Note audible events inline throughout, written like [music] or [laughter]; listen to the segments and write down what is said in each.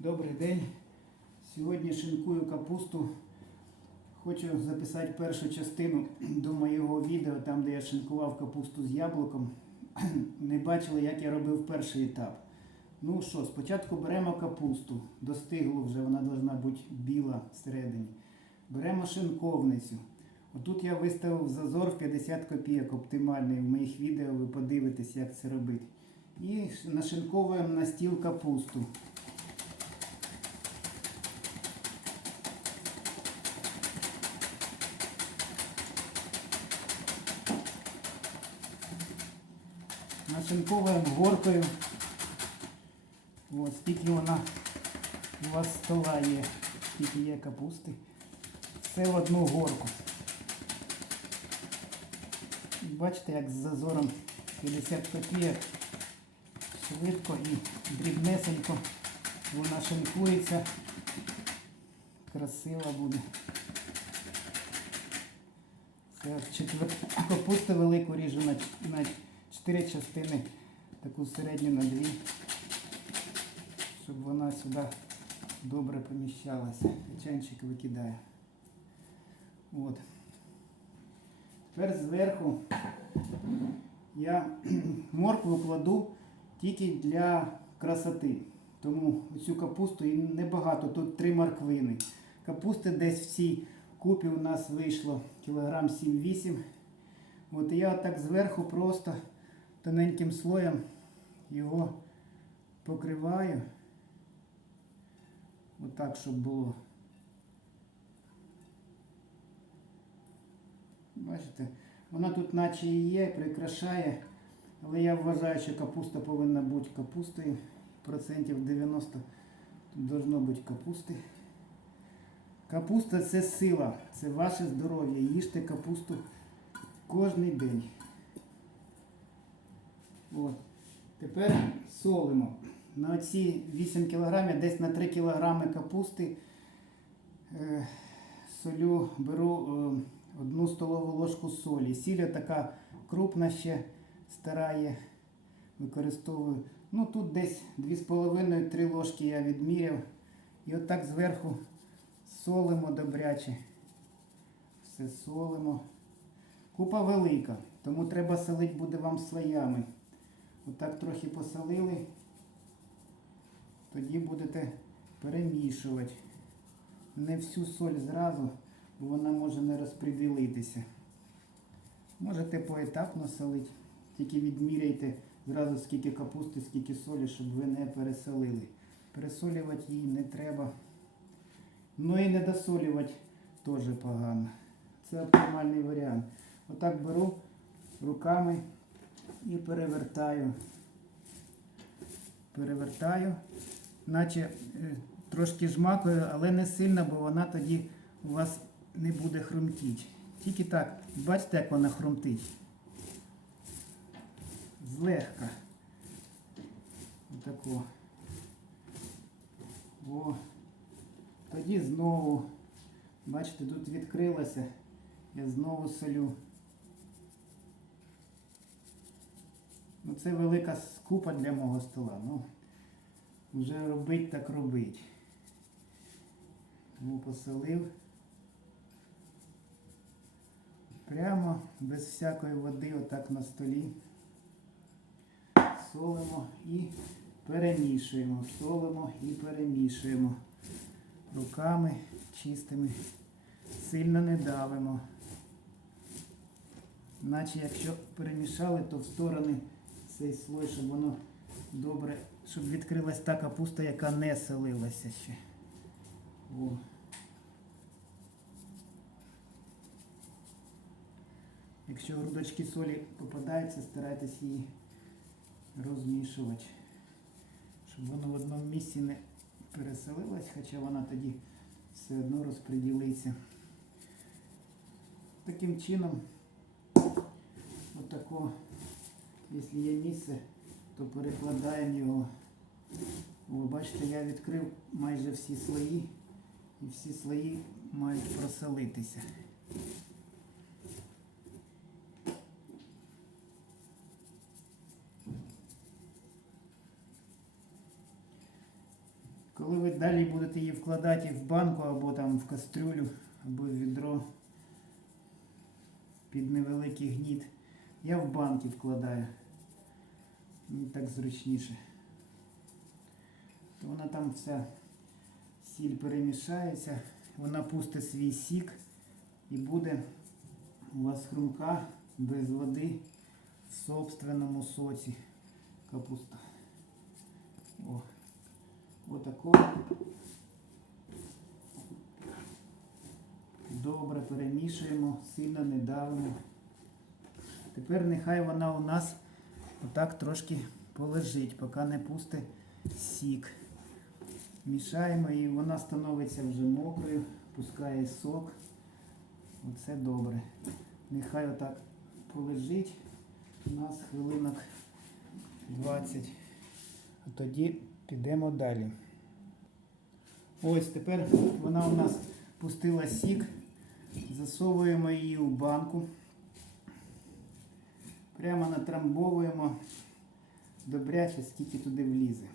Добрий день. Сьогодні шинкую капусту. Хочу записати першу частину до моєго відео, там де я шинкував капусту з яблуком. [clears throat] Не бачили, як я робив перший етап. Ну що, спочатку беремо капусту, достиглу вже, вона повинна бути біла всередині. Беремо шинковницю. Отут я виставив зазор в 50 копійок оптимальний. В моїх відео ви подивитесь, як це робити. І нашинковуємо на стіл капусту. Нашинковуємо горкою. Ось скільки вона у вас стола є, скільки є капусти. Все в одну горку. Бачите, як з зазором 50 копійок швидко і дрібнесенько вона шинкується. Красиво буде. Це четвер... капусту велику ріжу на, на 4 частини, таку середню на 2, щоб вона сюди добре поміщалася. Чайничок викидає. От. Тепер зверху я [clears throat] моркву кладу тільки для красоти. Тому цю капусту і небагато, тут три морквини. Капусти десь в цій купі у нас вийшло кілограм 7-8. От і я так зверху просто тоненьким слоєм його покриваю. Отак, щоб було. Бачите, вона тут наче і є, прикрашає, але я вважаю, що капуста повинна бути капустою. Процентів 90 тут должно бути капусти. Капуста це сила, це ваше здоров'я. Їжте капусту кожен день. От. Тепер солимо. На оці 8 кг, десь на 3 кг капусти е, солю, беру е, одну столову ложку солі. Сіль така крупна ще стара є, використовую. Ну тут десь 2,5-3 ложки я відміряв. І отак зверху солимо добряче. Все солимо. Купа велика, тому треба солити буде вам слоями. Отак трохи посолили, тоді будете перемішувати. Не всю соль зразу, бо вона може не розподілитися. Можете поетапно солити, тільки відміряйте зразу скільки капусти, скільки солі, щоб ви не пересолили. Пересолювати її не треба. Ну і недосолювати теж погано. Це оптимальний варіант. Отак беру руками і перевертаю. Перевертаю, наче е, трошки жмакою, але не сильно, бо вона тоді у вас не буде хрумтіти. Тільки так, бачите, як вона хрумтить. Злегка. Отако. О. Тоді знову, бачите, тут відкрилося. Я знову солю. Ну, це велика скупа для мого стола. Ну, вже робить так робить. Тому посолив. Прямо без всякої води, отак на столі. Солимо і перемішуємо. Солимо і перемішуємо. Руками чистими. Сильно не давимо. Наче якщо перемішали, то в сторони цей слой, щоб воно добре, щоб відкрилась та капуста, яка не солилася ще. О. Якщо грудочки солі попадаються, старайтесь її розмішувати, щоб воно в одному місці не переселилось, хоча вона тоді все одно розподілиться. Таким чином, отако, якщо є місце, то перекладаємо його. О, бачите, я відкрив майже всі слої, і всі слої мають просолитися. Коли ви далі будете її вкладати в банку або там в кастрюлю, або в відро під невеликий гніт, я в банки вкладаю. Мені так зручніше. То вона там вся сіль перемішається, вона пустить свій сік і буде у вас хрумка без води в собственному соці капуста. О, отакого. Добре перемішуємо, сильно не давимо. Тепер нехай вона у нас отак трошки полежить, поки не пусте сік. Мішаємо і вона становиться вже мокрою, пускає сок. Оце добре. Нехай отак полежить у нас хвилинок 20. А тоді підемо далі. Ось тепер вона у нас пустила сік. Засовуємо її у банку. Прямо натрамбовуємо добряче, скільки туди влізе.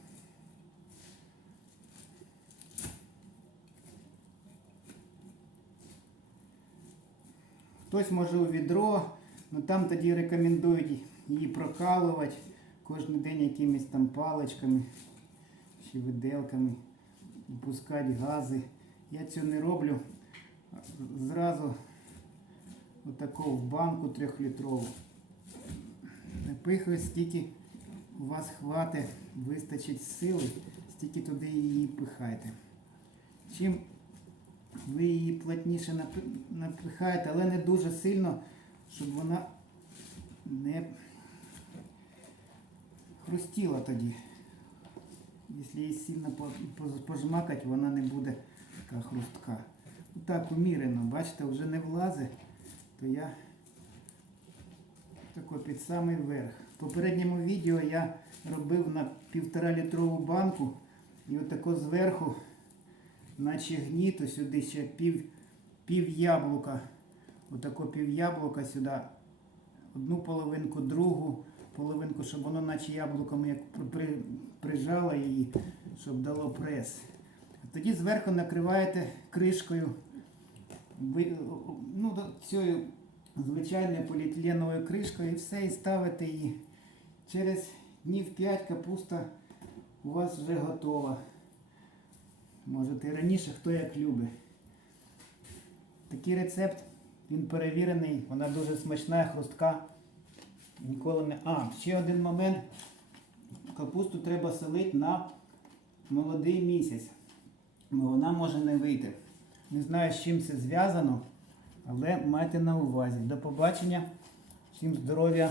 Хтось може у відро, але там тоді рекомендують її прокалувати кожен день якимись там паличками чи виделками, пускати гази. Я цього не роблю. Зразу отако в банку трьохлітрову. Напихаю, скільки у вас хватить, вистачить сили, стільки туди її пихайте. Чим ви її плотніше напихаєте, але не дуже сильно, щоб вона не хрустіла тоді. Якщо її сильно по- по- пожмакати, вона не буде така хрустка. Так, умірено, бачите, вже не влазить, то я тако під самий верх. В попередньому відео я робив на півтора літрову банку і отако зверху, наче гніто, сюди ще пів, пів яблука. Отако пів яблука сюди. Одну половинку, другу половинку, щоб воно наче яблуком як при- при- прижало її, щоб дало прес. Тоді зверху накриваєте кришкою, ну, цією звичайною поліетиленовою кришкою і все, і ставите її. Через днів 5 капуста у вас вже готова. Можете і раніше, хто як любить. Такий рецепт, він перевірений, вона дуже смачна, хрустка. Ніколи не. А, ще один момент. Капусту треба селити на молодий місяць. Бо вона може не вийти. Не знаю, з чим це зв'язано, але майте на увазі. До побачення. Всім здоров'я,